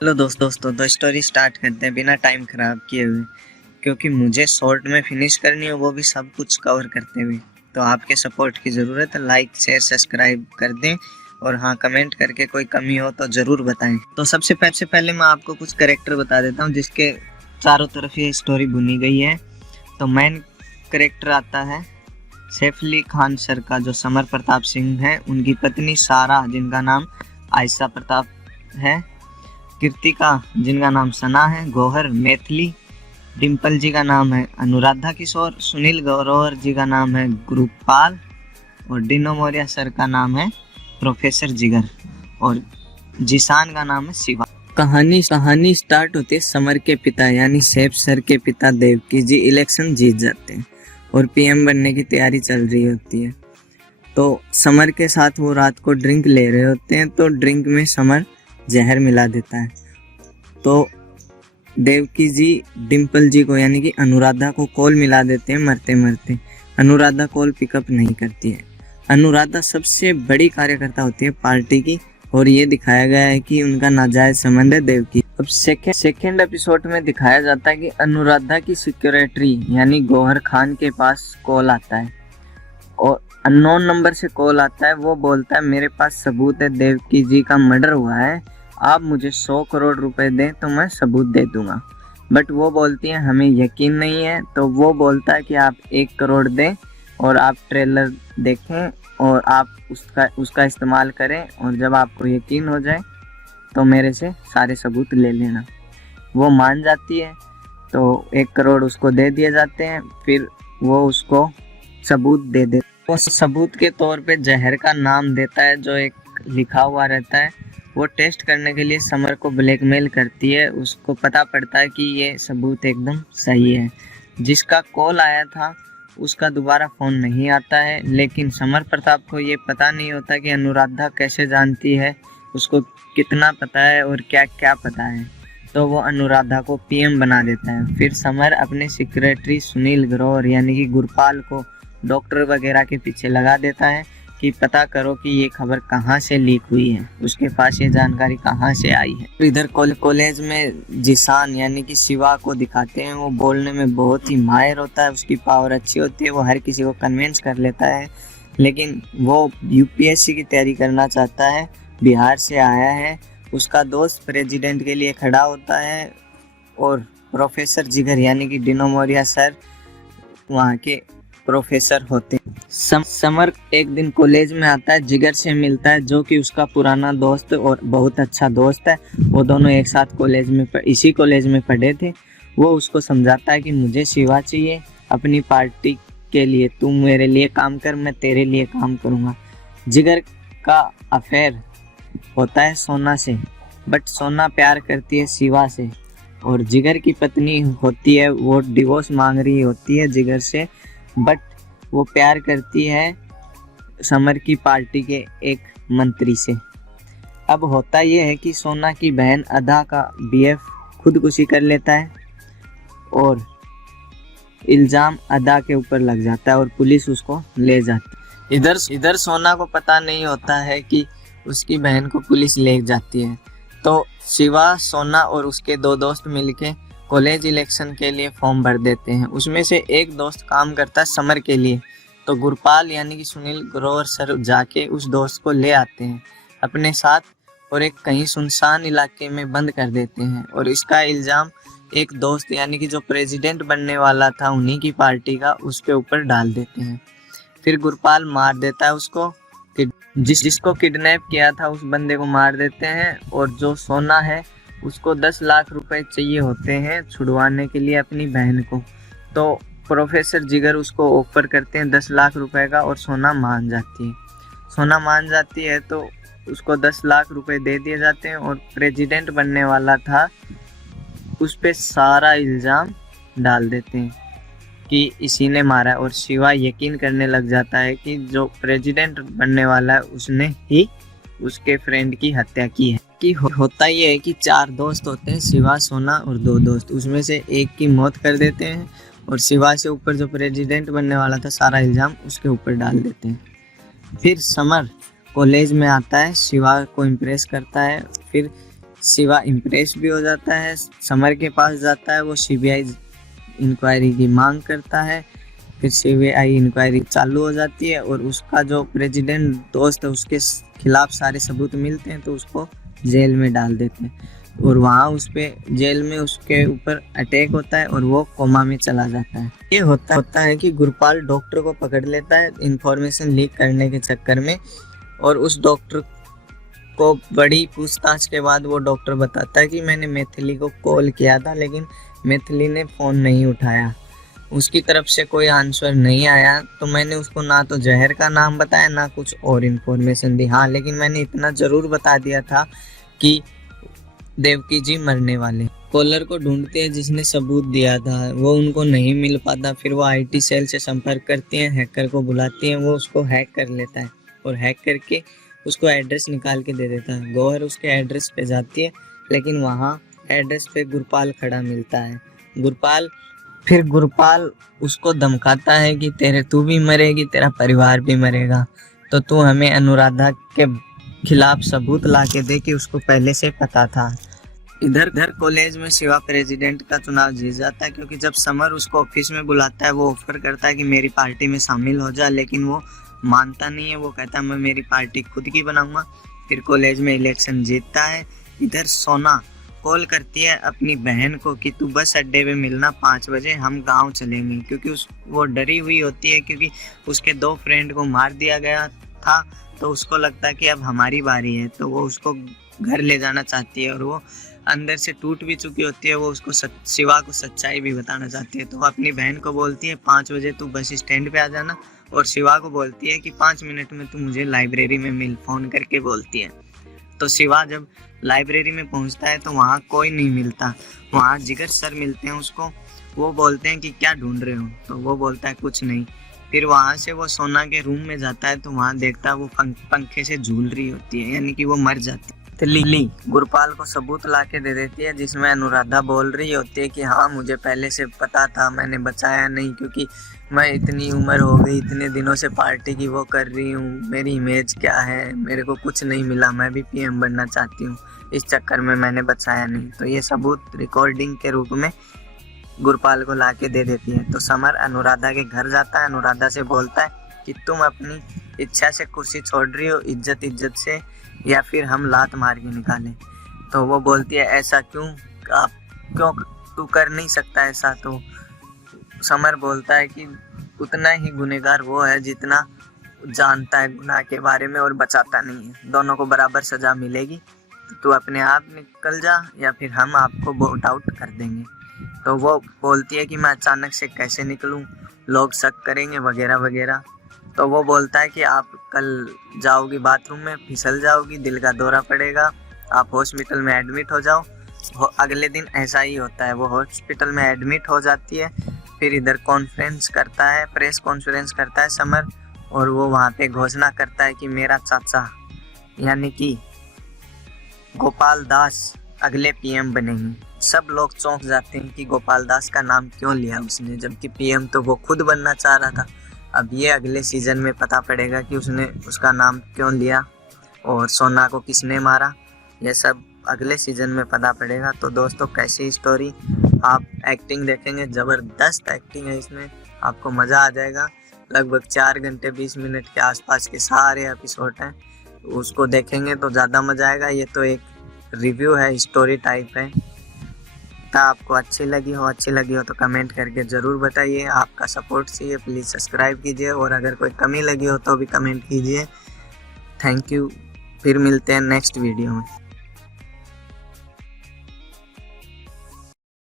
Hello दोस्तों तो story start करते हैं बिना टाइम ख़राब किए हुए, क्योंकि मुझे शॉर्ट में फिनिश करनी है, वो भी सब कुछ कवर करते हुए। तो आपके सपोर्ट की ज़रूरत है। लाइक शेयर सब्सक्राइब कर दें और हाँ, कमेंट करके कोई कमी हो तो ज़रूर बताएं। तो सबसे पहले मैं आपको कुछ कैरेक्टर बता देता हूँ जिसके चारों तरफ ये स्टोरी बुनी गई है। तो मेन कैरेक्टर आता है सैफ अली खान सर का, जो समर प्रताप सिंह है, उनकी पत्नी सारा जिनका नाम आयशा प्रताप है, कृतिका जिनका नाम सना है, गौहर मैथिली, डिम्पल जी का नाम है अनुराधा किशोर, सुनील ग्रोवर जी का नाम है गुरुपाल और डिनो मौर्य सर का नाम है प्रोफेसर जिगर और जिसान का नाम है शिवा। कहानी स्टार्ट होती है। समर के पिता यानी सैफ सर के पिता देवकी जी इलेक्शन जीत जाते हैं और पीएम बनने की तैयारी चल रही होती है। तो समर के साथ वो रात को ड्रिंक ले रहे होते हैं, तो ड्रिंक में समर जहर मिला देता है। तो देवकी जी डिम्पल जी को यानी कि अनुराधा को कॉल मिला देते हैं मरते मरते। अनुराधा कॉल पिकअप नहीं करती है। अनुराधा सबसे बड़ी कार्यकर्ता होती है पार्टी की और ये दिखाया गया है कि उनका नाजायज संबंध है देवकी। अब सेकेंड एपिसोड में दिखाया जाता है कि अनुराधा की सिक्योरिटी यानी गौहर खान के पास कॉल आता है और अननोन नंबर से कॉल आता है। वो बोलता है मेरे पास सबूत है, देवकी जी का मर्डर हुआ है, आप मुझे 100 करोड़ रुपए दें तो मैं सबूत दे दूंगा। बट वो बोलती है हमें यकीन नहीं है। तो वो बोलता है कि आप 1 करोड़ दें और आप ट्रेलर देखें और आप उसका इस्तेमाल करें और जब आपको यकीन हो जाए तो मेरे से सारे सबूत ले लेना। वो मान जाती है तो 1 करोड़ उसको दे दिए जाते हैं। फिर वो उसको सबूत दे दे। वो सबूत के तौर पे जहर का नाम देता है जो एक लिखा हुआ रहता है। वो टेस्ट करने के लिए समर को ब्लैकमेल करती है। उसको पता पड़ता है कि ये सबूत एकदम सही है। जिसका कॉल आया था उसका दोबारा फ़ोन नहीं आता है, लेकिन समर प्रताप को ये पता नहीं होता कि अनुराधा कैसे जानती है, उसको कितना पता है और क्या क्या पता है। तो वो अनुराधा को पीएम बना देता है। फिर समर अपने सेक्रेटरी सुनील ग्रोवर यानी कि गुरपाल को डॉक्टर वगैरह के पीछे लगा देता है कि पता करो कि ये खबर कहाँ से लीक हुई है, उसके पास ये जानकारी कहाँ से आई है। इधर कॉलेज में जिसान यानी कि शिवा को दिखाते हैं। वो बोलने में बहुत ही माहिर होता है, उसकी पावर अच्छी होती है, वो हर किसी को कन्विंस कर लेता है। लेकिन वो यूपीएससी की तैयारी करना चाहता है, बिहार से आया है। उसका दोस्त प्रेसिडेंट के लिए खड़ा होता है और प्रोफेसर जिगर यानी कि डिनो मौर्य सर वहाँ के प्रोफेसर होते हैं। समर एक दिन कॉलेज में आता है, जिगर से मिलता है जो कि उसका पुराना दोस्त और बहुत अच्छा दोस्त है। वो दोनों एक साथ इसी कॉलेज में पढ़े थे। वो उसको समझाता है कि मुझे शिवा चाहिए अपनी पार्टी के लिए, तू मेरे लिए काम कर, मैं तेरे लिए काम करूँगा। जिगर का अफेयर होता है सोना से, बट सोना प्यार करती है शिवा से और जिगर की पत्नी होती है, वो डिवोर्स मांग रही होती है जिगर से, बट वो प्यार करती है समर की पार्टी के एक मंत्री से। अब होता ये है कि सोना की बहन अदा का बीएफ खुदकुशी कर लेता है और इल्ज़ाम अदा के ऊपर लग जाता है और पुलिस उसको ले जाती है। इधर सोना को पता नहीं होता है कि उसकी बहन को पुलिस ले जाती है। तो शिवा, सोना और उसके 2 दोस्त मिलके कॉलेज इलेक्शन के लिए फॉर्म भर देते हैं। उसमें से एक दोस्त काम करता है समर के लिए। तो गुरपाल यानी कि सुनील ग्रोवर सर जाके उस दोस्त को ले आते हैं अपने साथ और एक कहीं सुनसान इलाके में बंद कर देते हैं और इसका इल्ज़ाम एक दोस्त यानी कि जो प्रेसिडेंट बनने वाला था उन्हीं की पार्टी का, उसके ऊपर डाल देते हैं। फिर गुरपाल मार देता है उसको, जिसको किडनैप किया था उस बंदे को मार देते हैं। और जो सोना है उसको 10 लाख रुपए चाहिए होते हैं छुड़वाने के लिए अपनी बहन को। तो प्रोफेसर जिगर उसको ऑफर करते हैं 10 लाख रुपए का और सोना मान जाती है। तो उसको 10 लाख रुपए दे दिए जाते हैं और प्रेसिडेंट बनने वाला था उस पे सारा इल्ज़ाम डाल देते हैं कि इसी ने मारा है। और शिवा यकीन करने लग जाता है कि जो प्रेसिडेंट बनने वाला है उसने ही उसके फ्रेंड की हत्या की है। कि होता ये है कि 4 दोस्त होते हैं, शिवा, सोना और 2 दोस्त। उसमें से एक की मौत कर देते हैं और शिवा से ऊपर जो प्रेसिडेंट बनने वाला था सारा इल्ज़ाम उसके ऊपर डाल देते हैं। फिर समर कॉलेज में आता है, शिवा को इम्प्रेस करता है। फिर शिवा इम्प्रेस भी हो जाता है, समर के पास जाता है, वो सीबीआई इंक्वायरी की मांग करता है। फिर सीबीआई इंक्वायरी चालू हो जाती है और उसका जो प्रेसिडेंट दोस्त है उसके खिलाफ सारे सबूत मिलते हैं तो उसको जेल में डाल देते हैं और वहाँ उस पे जेल में उसके ऊपर अटैक होता है और वो कोमा में चला जाता है। ये होता है कि गुरपाल डॉक्टर को पकड़ लेता है इंफॉर्मेशन लीक करने के चक्कर में, और उस डॉक्टर को बड़ी पूछताछ के बाद वो डॉक्टर बताता है कि मैंने मैथिली को कॉल किया था लेकिन मैथिली ने फ़ोन नहीं उठाया, उसकी तरफ से कोई आंसर नहीं आया। तो मैंने उसको ना तो जहर का नाम बताया ना कुछ और इन्फॉर्मेशन दी। हाँ, लेकिन मैंने इतना ज़रूर बता दिया था कि देवकी जी मरने वाले। कॉलर को ढूंढते हैं जिसने सबूत दिया था, वो उनको नहीं मिल पाता। फिर वो आईटी सेल से संपर्क करती हैं, हैकर को बुलाती हैं, वो उसको हैक कर लेता है और हैक करके उसको एड्रेस निकाल के दे देता है। गौहर उसके एड्रेस पे जाती है लेकिन वहाँ एड्रेस पे गुरपाल खड़ा मिलता है। गुरपाल उसको धमकाता है कि तू भी मरेगी, तेरा परिवार भी मरेगा, तो तू हमें अनुराधा के खिलाफ सबूत ला के दे कि उसको पहले से पता था। इधर कॉलेज में शिवा प्रेसिडेंट का चुनाव जीत जाता है, क्योंकि जब समर उसको ऑफिस में बुलाता है वो ऑफर करता है कि मेरी पार्टी में शामिल हो जा, लेकिन वो मानता नहीं है। वो कहता है मैं मेरी पार्टी खुद की बनाऊंगा। फिर कॉलेज में इलेक्शन जीतता है। इधर सोना कॉल करती है अपनी बहन को कि तू बस अड्डे पे मिलना 5 बजे, हम गांव चलेंगे, क्योंकि वो डरी हुई होती है क्योंकि उसके 2 फ्रेंड को मार दिया गया था। तो उसको लगता है कि अब हमारी बारी है, तो वो उसको घर ले जाना चाहती है और वो अंदर से टूट भी चुकी होती है। वो उसको शिवा को सच्चाई भी बताना चाहती है। तो वो अपनी बहन को बोलती है 5 बजे तू बस स्टैंड पे आ जाना, और शिवा को बोलती है कि 5 मिनट में तू मुझे लाइब्रेरी में मिल, फ़ोन करके बोलती है। तो शिवा जब लाइब्रेरी में पहुंचता है तो वहाँ कोई नहीं मिलता। वहाँ जिगर सर मिलते हैं उसको। वो बोलते हैं कि क्या ढूंढ रहे हो, तो वो बोलता है कुछ नहीं। फिर वहाँ से वो सोना के रूम में जाता है तो वहाँ देखता है वो पंखे से झूल रही होती है, यानी कि वो मर जाती है। तो लिली गुरपाल को सबूत ला के दे देती है जिसमें अनुराधा बोल रही होती है कि हाँ मुझे पहले से पता था, मैंने बचाया नहीं, क्योंकि मैं इतनी उम्र हो गई, इतने दिनों से पार्टी की वो कर रही हूँ, मेरी इमेज क्या है, मेरे को कुछ नहीं मिला, मैं भी पीएम बनना चाहती हूँ, इस चक्कर में मैंने बचाया नहीं। तो ये सबूत रिकॉर्डिंग के रूप में गुरपाल को ला के दे देती है। तो समर अनुराधा के घर जाता है, अनुराधा से बोलता है कि तुम अपनी इच्छा से कुर्सी छोड़ रही हो, इज्जत से, या फिर हम लात मार के निकालें। तो वो बोलती है ऐसा क्यों तू कर नहीं सकता ऐसा। तो समर बोलता है कि उतना ही गुनहगार वो है जितना जानता है गुनाह के बारे में और बचाता नहीं है, दोनों को बराबर सजा मिलेगी, तो तू अपने आप निकल जा या फिर हम आपको वोट आउट कर देंगे। तो वो बोलती है कि मैं अचानक से कैसे निकलूं, लोग शक करेंगे वगैरह वगैरह। तो वो बोलता है कि आप कल जाओगी बाथरूम में, फिसल जाओगी, दिल का दौरा पड़ेगा, आप हॉस्पिटल में एडमिट हो जाओ। अगले दिन ऐसा ही होता है, वो हॉस्पिटल में एडमिट हो जाती है। फिर इधर प्रेस कॉन्फ्रेंस करता है समर, और वो वहाँ पे घोषणा करता है कि मेरा चाचा यानी कि गोपाल दास अगले पीएम बनेंगे। सब लोग चौंक जाते हैं कि गोपाल दास का नाम क्यों लिया उसने, जबकि पीएम तो वो खुद बनना चाह रहा था। अब ये अगले सीजन में पता पड़ेगा कि उसने उसका नाम क्यों लिया और सोना को किसने मारा, ये सब अगले सीजन में पता पड़ेगा। तो दोस्तों कैसी स्टोरी, आप एक्टिंग देखेंगे, ज़बरदस्त एक्टिंग है इसमें, आपको मज़ा आ जाएगा। लगभग 4 घंटे 20 मिनट के आसपास के सारे एपिसोड हैं, उसको देखेंगे तो ज़्यादा मज़ा आएगा। ये तो एक रिव्यू है, स्टोरी टाइप है। तो आपको अच्छी लगी हो तो कमेंट करके ज़रूर बताइए। आपका सपोर्ट चाहिए, प्लीज़ सब्सक्राइब कीजिए, और अगर कोई कमी लगी हो तो भी कमेंट कीजिए। थैंक यू, फिर मिलते हैं नेक्स्ट वीडियो में।